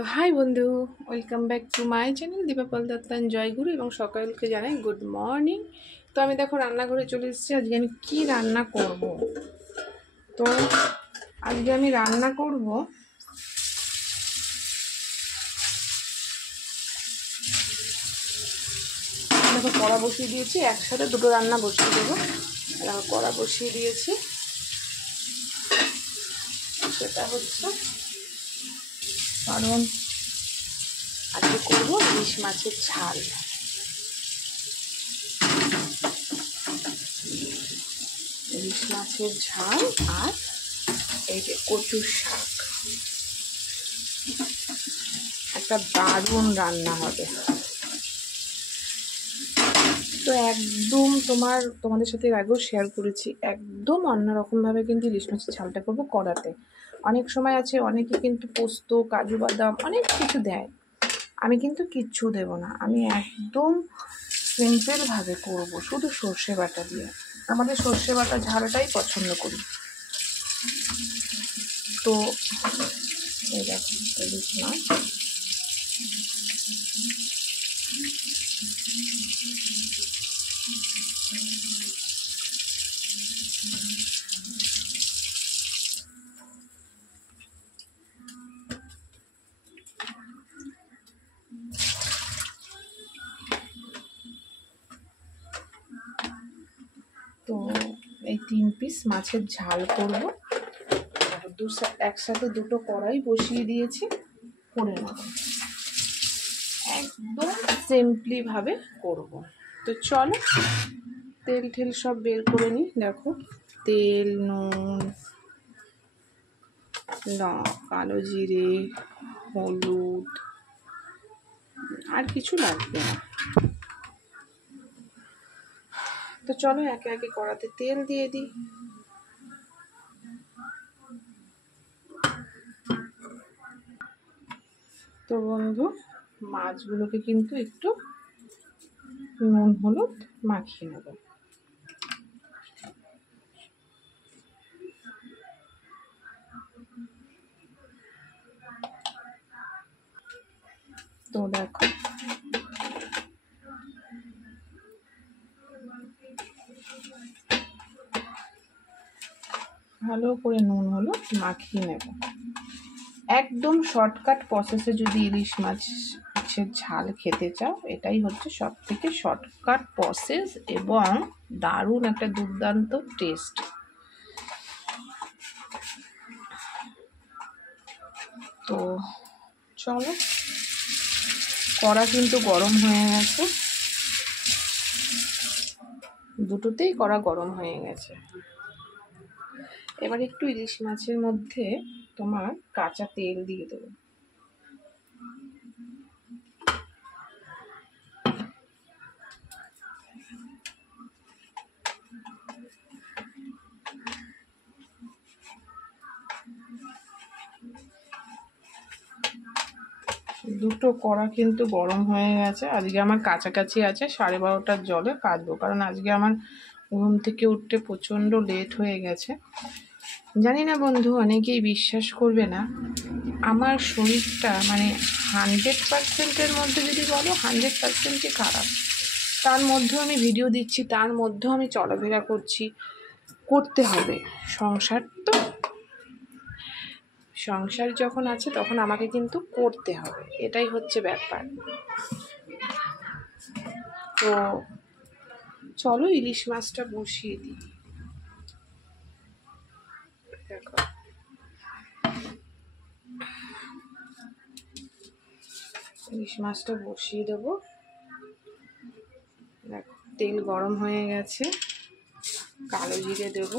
তো হাই বন্ধু, welcome back to my channel Dipapal দত্তান জয়গুরু এবং সকলকে জানাই গুড মর্নিং। তো আমি দেখো রান্নাঘরে চলে এসেছি। আজকে আমি কি রান্না করব, তো আজকে আমি রান্না করব দেখো কড়া বসিয়ে দিয়েছি, একসাথে দুটো রান্না বসিয়ে দেবো। দেখো কড়া বসিয়ে দিয়েছি, সেটা হচ্ছে কারণ আজকে করবো ইলিশ মাছের ঝাল। ইলিশ মাছের ঝাল আর এই যে কচুর শাক, একটা দারুণ রান্না হবে। তো একদম তোমাদের সাথে আগেও শেয়ার করেছি, একদম অন্যরকমভাবে কিন্তু ইলিশ মাছের ঝালটা করবো কড়াতে। অনেক সময় আছে অনেকে কিন্তু পোস্ত, কাজু বাদাম অনেক কিছু দেয়, আমি কিন্তু কিচ্ছু দেব না। আমি একদম সিম্পলভাবে করব, শুধু সর্ষে বাটা দিয়ে। আমাদের সর্ষে বাটা ঝালটাই পছন্দ করি। তো এই দেখো ইলিশ মাছ, তো এই 3 পিস মাছের ঝাল করব। একসাথে দুটো কড়াই বসিয়ে দিয়েছি, করে নেব। একদম সিম্পলি ভাবে করব। তো চলো তেল ঠেল সব বের করে নিই। দেখো তেল, নুন, কালো জিরে, হলুদ, আর কিছু লাগবে না। তো চলো একে একে কড়াতে তেল দিয়ে দিই। তো বন্ধু, মাছগুলোকে কিন্তু একটু নুন হলুদ মাখিয়ে নেব। তো দেখো ভালো করে নুন হলুদ মাখিয়ে নেব। একদম শর্টকাট প্রসেসে যদি ইলিশ মাছের ঝাল খেতে চাও, এটাই হচ্ছে সব থেকে শর্টকাট প্রসেস এবং দারুণ একটা দুর্দান্ত টেস্ট। তো চলো, কড়া কিন্তু গরম হয়ে গেছে, দুটোতেই কড়া গরম হয়ে গেছে। এবার একটু ইলিশ মাছের মধ্যে তোমার কাঁচা তেল দিয়ে দেবো। দুটো কড়া কিন্তু গরম হয়ে গেছে। আজকে আমার কাছাকাছি আছে 12:30টার জলে কাটবো, কারণ আজকে আমার ঘুম থেকে উঠতে প্রচণ্ড লেট হয়ে গেছে। জানি না বন্ধু, অনেকেই বিশ্বাস করবে না, আমার শরীরটা মানে 100%-এর মধ্যে যদি বলো 100%ই খারাপ। তার মধ্যেও আমি ভিডিও দিচ্ছি, তার মধ্যেও আমি চলাফেরা করছি, করতে হবে। সংসার যখন আছে তখন আমাকে কিন্তু করতে হবে, এটাই হচ্ছে ব্যাপার। তো চলো ইলিশ মাছটা বসিয়ে দিই। দেখো ইলিশ মাছটা বসিয়ে দেবো। দেখো তেল গরম হয়ে গেছে, কালো জিরে দেবো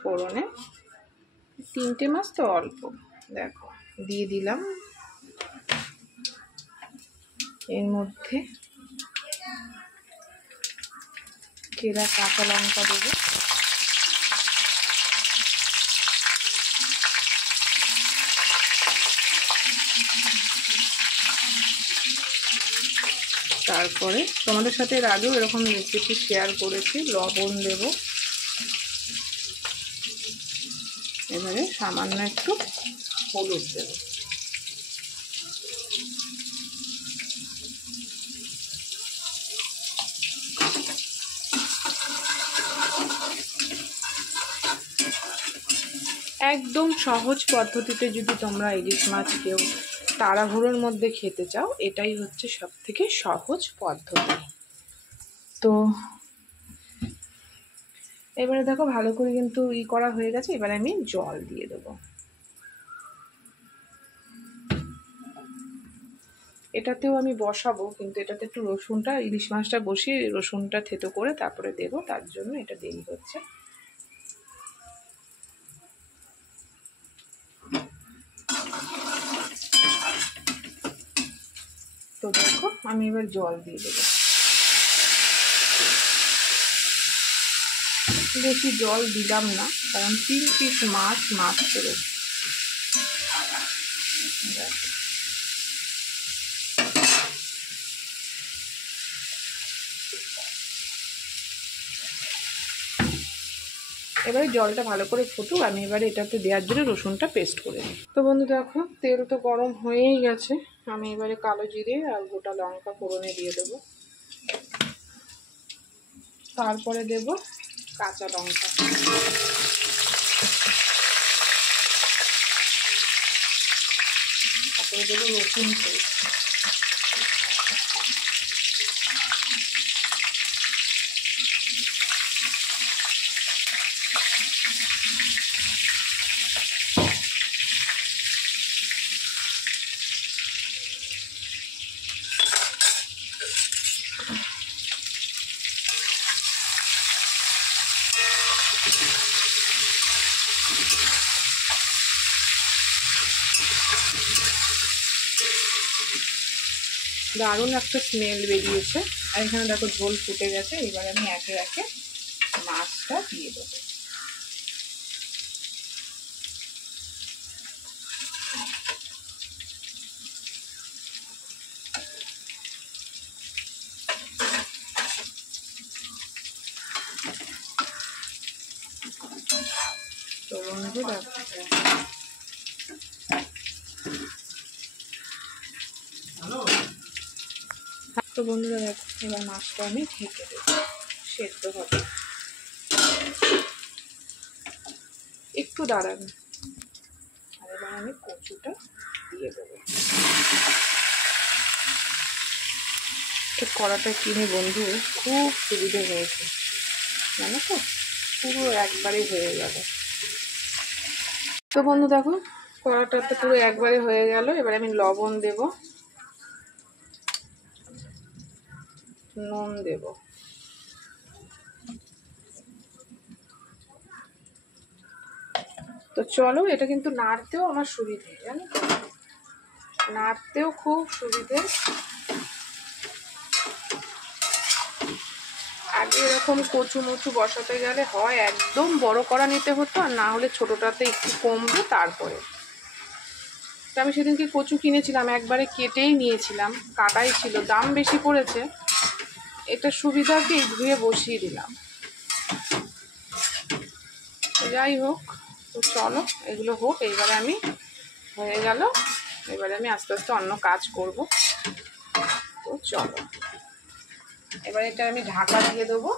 ফোড়নে। 3টে মাছ তো অল্প, দেখো দিয়ে দিলাম। এর মধ্যে চেরা কাঁচা লঙ্কা দেবো, তারপরে তোমাদের সাথে এর আগেও এরকম রেসিপি শেয়ার করেছি। লবণ দেব এবারে সামান্য একটু হলুদ দেব। একদম সহজ পদ্ধতিতে যদি তোমরা ইলিশ মাছ কেউ তাড়াহুড়োর মধ্যে খেতে চাও, এটাই হচ্ছে সবথেকে সহজ পদ্ধতি। তো এবারে দেখো ভালো করে কিন্তু করা হয়ে গেছে। এবারে আমি জল দিয়ে দেবো। এটাতেও আমি বসাবো, কিন্তু এটাতে একটু রসুনটা, ইলিশ মাছটা বসিয়ে রসুনটা থেতো করে তারপরে দেবো, তার জন্য এটা দেরি হচ্ছে। তো দেখো আমি এবার জল দিয়ে দেবো। বেশি জল দিলাম না, কারণ 3 পিস মাছ মাত্র। এবারে জলটা ভালো করে ফুটুক, আমি এবারে এটাতে দেওয়ার জন্য রসুনটা পেস্ট করে নিই। তো বন্ধু দেখো তেল তো গরম হয়েই গেছে। আমি এবারে কালো জিরে আর গোটা লঙ্কা ফোড়নে দিয়ে দেবো। তারপরে দেব কাঁচা লঙ্কা, তারপরে দেবো রসুন পেস্ট, দারুণ একটা স্মেল বেরিয়েছে। আর এখানে দেখো ঝোল ফুটে গেছে। এবার আমি একে একে মাছটা দিয়ে দেবো। তো বন্ধু দেখো তো বন্ধুরা দেখো এবার মাছটা আমি ঢেকে দেবো, সেদ্ধ হবে। একটু দাঁড়াবে। আর এবার আমি কচুটা দিয়ে দেবো। এই কড়াটা কিনে বন্ধু খুব সুবিধে হয়েছে, জানো তো, পুরো একবারে হয়ে গেল। তো বন্ধু দেখো কড়াটা তো পুরো একবারে হয়ে গেল। এবার আমি লবণ দেব, নুন দেব, তো চলো এটা কিন্তু নাড়তেও আমার সুবিধে, জানো তো, নাড়তেও খুব সুবিধে। আগে এরকম কচু মচু বসাতে গেলে হয় একদম বড় কড়া নিতে হতো, আর না হলে ছোটোটাতে একটু কমবে। তারপরে আমি সেদিনকে কচু কিনেছিলাম, একবারে কেটেই নিয়েছিলাম, কাটাই ছিল, দাম বেশি পড়েছে। এটা সুবিধা কি ধুয়ে বসিয়ে দিলাম। যাই হোক, তো চলো এগুলো হোক। এবারে আমি হয়ে গেল, এবারে আমি আস্তে আস্তে অন্য কাজ করব। তো চলো এবারে এটা আমি ঢাকা দিয়ে দেবো।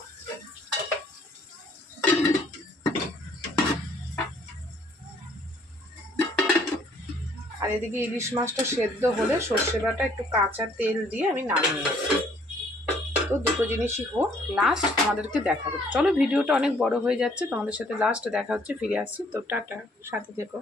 আর এদিকে ইলিশ মাছটা সেদ্ধ হলে সর্ষে বাটা একটু কাঁচা তেল দিয়ে আমি নামিয়ে নেব। তো দুটো জিনিসই হোক, লাস্ট আমাদেরকে দেখাবো। চলো ভিডিওটা অনেক বড় হয়ে যাচ্ছে, তোমাদের সাথে লাস্ট দেখা হচ্ছে, ফিরে আসছি। তো টাটা, সাথে থেকো।